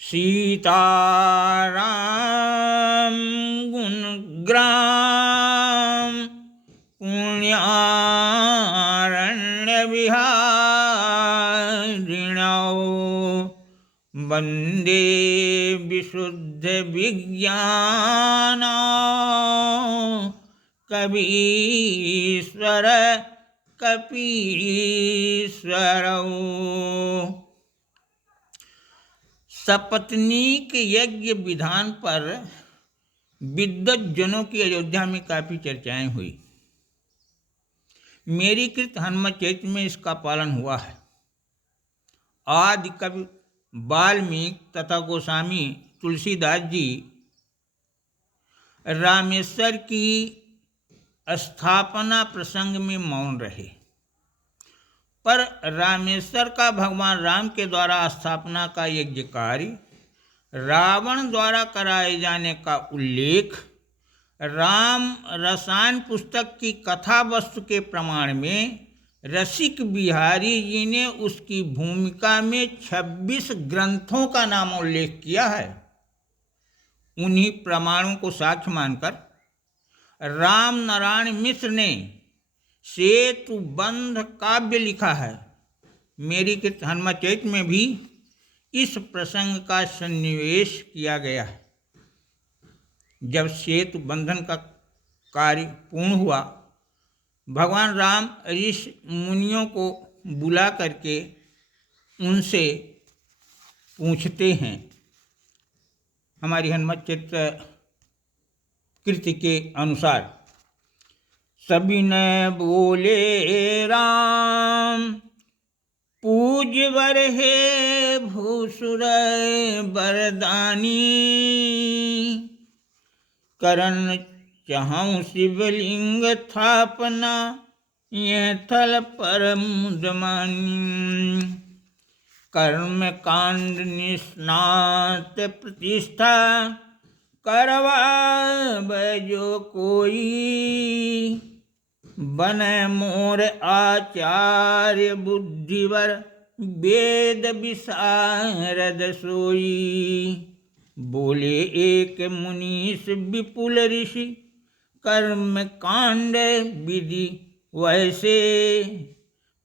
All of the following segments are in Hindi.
सीताराम गुणग्राम पुण्यारण्यविहारिणौ वन्दे विशुद्धविज्ञान कवीश्वर कपीश्वरौ। सपत्नीक यज्ञ विधान पर विद्वज्जनों की अयोध्या में काफ़ी चर्चाएं हुई। मेरी कृत हनुमत चरित्र में इसका पालन हुआ है। आदि कवि वाल्मीकि तथा गोस्वामी तुलसीदास जी रामेश्वर की स्थापना प्रसंग में मौन रहे, पर रामेश्वर का भगवान राम के द्वारा स्थापना का यज्ञ कार्य रावण द्वारा कराए जाने का उल्लेख राम रसायन पुस्तक की कथा वस्तु के प्रमाण में रसिक बिहारी जी ने उसकी भूमिका में 26 ग्रंथों का नाम उल्लेख किया है। उन्हीं प्रमाणों को साक्ष्य मानकर राम नारायण मिश्र ने सेतुबंध काव्य लिखा है। मेरी कृत हनुमत चरित्र में भी इस प्रसंग का सन्निवेश किया गया है। जब सेतु बंधन का कार्य पूर्ण हुआ, भगवान राम ऋषि मुनियों को बुला करके उनसे पूछते हैं। हमारी हनुमत चरित्र कृति के अनुसार सभी ने बोले राम पूज्यवर हे भूसुर बरदानी, करन चाहूं शिवलिंग थापना ये थल पर मुदमानी। कर्म कांड निष्णात प्रतिष्ठा करवा जो कोई, बने मोर आचार्य बुद्धिवर वेद विशारद सोई। बोले एक मुनीष विपुल ऋषि कर्म कांड विधि वैसे,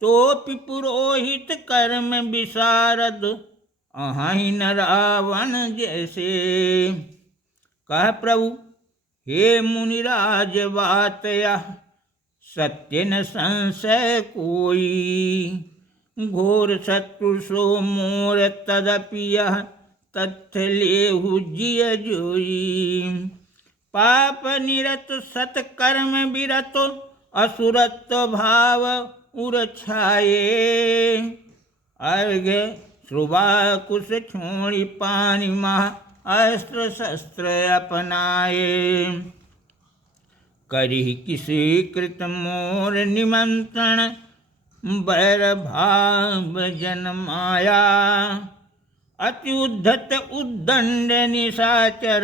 तो पुरोहित कर्म विशारद अहि न रावण जैसे। कह प्रभु हे मुनिराज बात यह सत्य न संशय कोई, घोर शत्रु सो मोर तदपि यह तथ्य लेहु जिय जोई। पाप निरत सत्कर्म विरत असुरत्व भाव उर छाये, अर्घ श्रुवा कुश छोड़ी पानी महा अस्त्र शस्त्र अपनाए। करी किसी कृत मोर निमंत्रण बैर भाव जनमाया, अति उद्धत उद्दंड निशाचर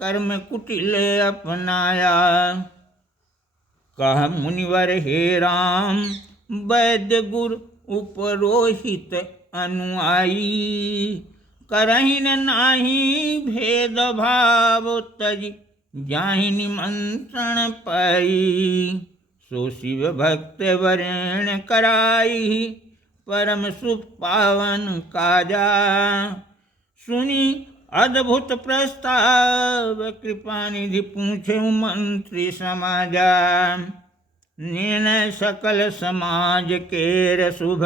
कर्म कुटिल अपनाया। कह मुनिवर हे राम वैद्य गुरु उपरोहित अनुआई, करहिन नाही भेद भाव तज जाहि निमंत्रण पाई। सो शिव भक्त वरेण कराई परम सुख पावन काजा, सुनी अद्भुत प्रस्ताव कृपा निधि पूछे मंत्री समाजा। निर्णय सकल समाज केर शुभ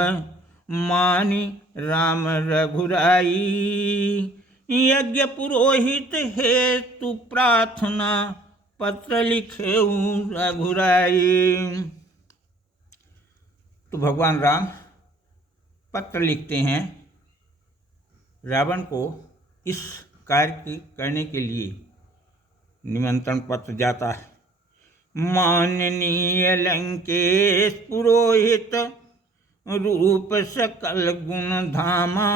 मानी राम रघुराई, यज्ञ पुरोहित हेतु प्रार्थना पत्र लिखे रघुराई। तो भगवान राम पत्र लिखते हैं रावण को। इस कार्य करने के लिए निमंत्रण पत्र जाता है। माननीय लंकेश पुरोहित रूप सकल गुण धामा,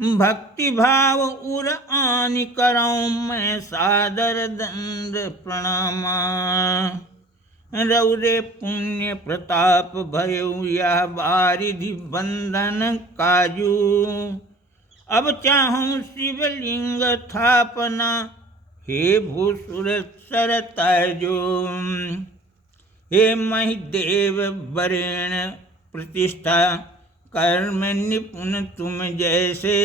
भक्ति भाव उर आनि करऊं मैं सादर दंड प्रणामा। रौरे पुण्य प्रताप भयउ यह बारिधि बंधन काजू, अब चाहूं शिवलिंग थापना, हे भूसुर सरताजो। हे महिदेव वरेण प्रतिष्ठा, कर्म निपुण तुम जैसे।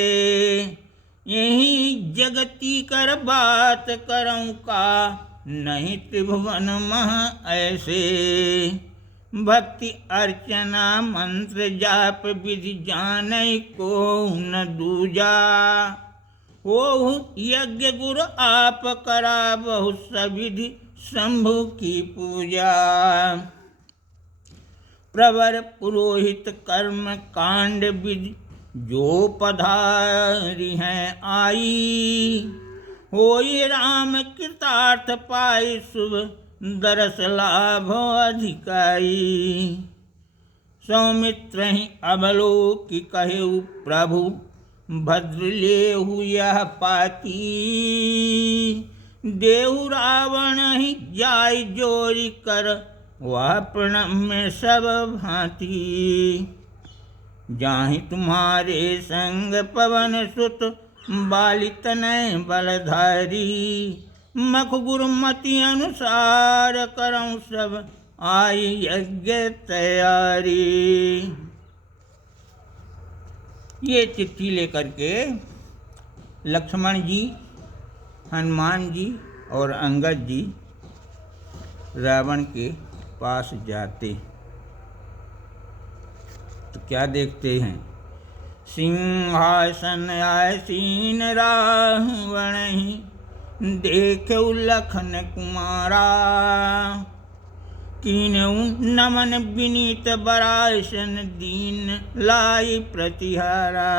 यही जगती कर बात करऊं का, नहीं त्रिभुवन मह ऐसे। भक्ति अर्चना मंत्र जाप विधि जानई को न दूजा। ओहु यज्ञ गुरु आप करा, बहु सविधि शंभु की पूजा। प्रवर पुरोहित कर्म कांड विधि, जो पधारी हैं आई। होई राम कृतार्थ पाई, शुभ दरस लाभ अधिकाई। सौमित्र ही अवलोकि कहेउ प्रभु, भद्र लेहु यह पाती। देहु रावण ही जाय जोरी कर, वह प्रणम्य सब भांति। जाहि तुम्हारे संग पवन सुत, बाली तनय बलधारी। मख गुरुमति अनुसार, करऊं सब आई यज्ञ तैयारी। ये चिट्ठी लेकर के लक्ष्मण जी, हनुमान जी और अंगद जी रावण के पास जाते, तो क्या देखते हैं? सिंहासन आसीन रावण ही, देखऊ लखन कुमारा। कीन्हु नमन विनीत बरासन, दीन लाई प्रतिहारा।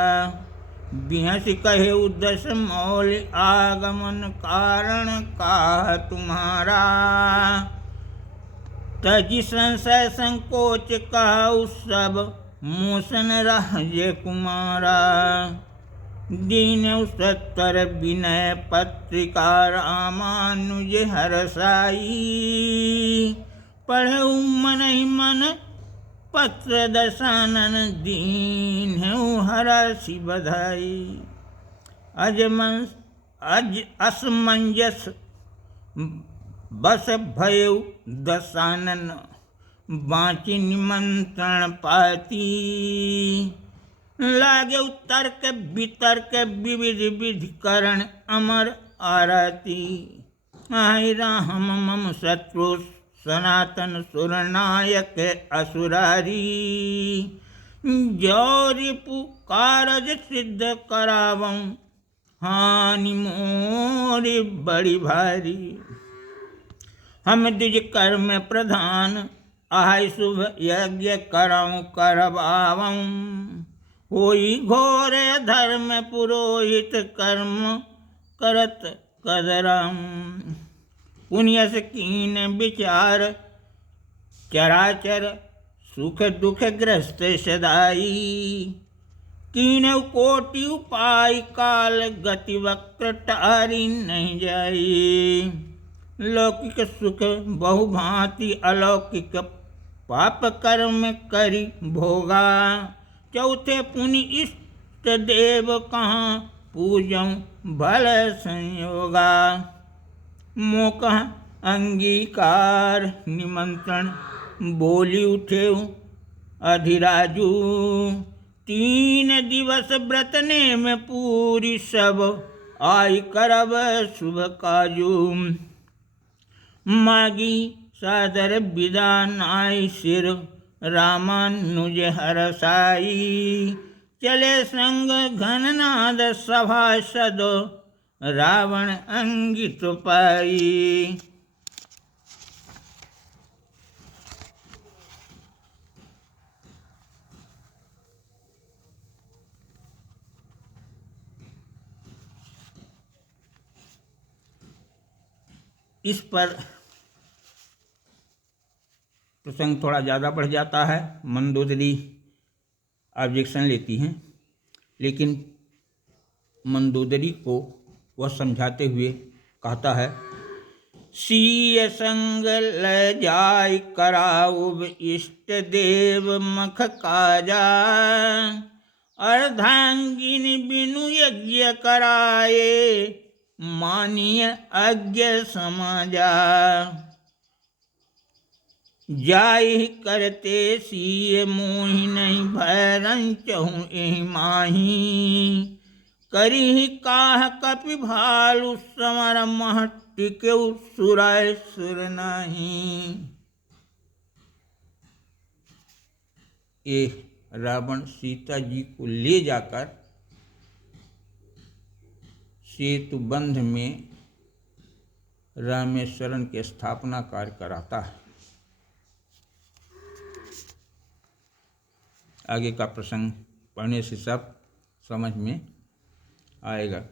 बिहस कहेउ दस मौल, आगमन कारण का तुम्हारा। तजि संशय संकोच कहु सब, मोसन रहजे कुमारा। दीनऊ सत्तर विनय पत्रिका, रामानुज हरसाई। पढ़ऊ मन ही मन पत्र दशानन, दीनऊ हरषि बधाई। असमंजस बस भयऊ दशानन, बाँचि निमंत्रण पाती। लागे तर्क वितर्क, विविध विधि करण अमर आरती। आई राम मम शत्रु, सनातन सुरनायक असुरारी। जौरिपु कारज सिद्ध करावं, हानि मोरी बड़ी भारी। हम द्विज कर्म प्रधान, आय शुभ यज्ञ करऊं करवावं। होई घोर धर्म पुरोहित, कर्म करत कदरम। पुण्यस कीन विचार, चराचर सुख दुख ग्रस्त सदाई। कीन्हु कोटि उपाय, काल गति वक्र टारी नहीं जाई। लौकिक सुख बहु भांति, अलौकिक पाप कर्म करि भोगा। चौथे पुनि इष्ट देव, कहाँ पूजऊं भल संयोगा। मोकह अंगीकार निमंत्रण, बोली उठेऊ अधिराजू। 3 दिवस व्रत नेम पूरी, सब आई करब शुभ काजू। मागी सादर विदा नाई सिर, रामानुज हरसाई। चले संग घननाद सभासद, रावण अंगित पाई। इस पर प्रसंग थोड़ा ज़्यादा बढ़ जाता है। मंदोदरी ऑब्जेक्शन लेती हैं, लेकिन मंदोदरी को वह समझाते हुए कहता है, सीय संग ल जाय कराउब, इष्ट देव मख काजा। अर्धांगिनी बिनु यज्ञ कराए, मानिय अज्ञ समाजा। जाहि करते सीय मोहि नहीं, भैरं चहु एहि माही। करिहि काह कपि भालु समर, मह टिकेउ सुराय सुर नहीं। ये रावण सीता जी को ले जाकर सेतु बंध में रामेश्वरम के स्थापना कार्य कराता है। आगे का प्रसंग पढ़ने से सब समझ में आएगा।